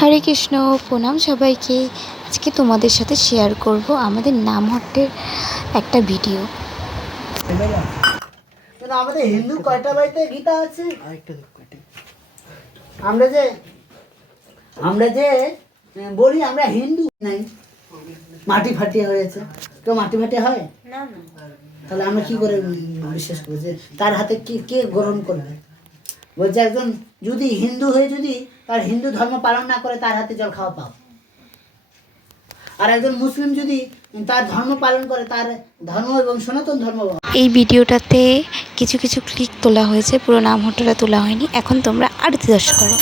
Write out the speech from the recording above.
হরে কৃষ্ণ, প্রণাম সবাইকে। আজকে তোমাদের সাথে শেয়ার করব আমাদের নামহট্টের একটা ভিডিও। আমাদের হিন্দু কয়টা বাড়িতে গীতা আছে? আমরা যে বলি আমরা হিন্দু নাই, মাটি ফাটিয়ে হয়েছে। কেউ মাটি ফাটিয়ে হয় না, তাহলে আমরা কি করে বিশ্বাস করি যে তার হাতে কে গ্রহণ করবে? বলছে একজন যদি হিন্দু হয়ে যদি তার হিন্দু ধর্ম পালন না করে তার হাতে জল খাওয়া পাও, আর একজন মুসলিম যদি তার ধর্ম পালন করে তার ধর্ম এবং সনাতন ধর্ম। এই ভিডিওটাতে কিছু কিছু ক্লিক তোলা হয়েছে, পুরো নামহট্টটা তোলা হয়নি। এখন তোমরা আরতি দর্শন করো।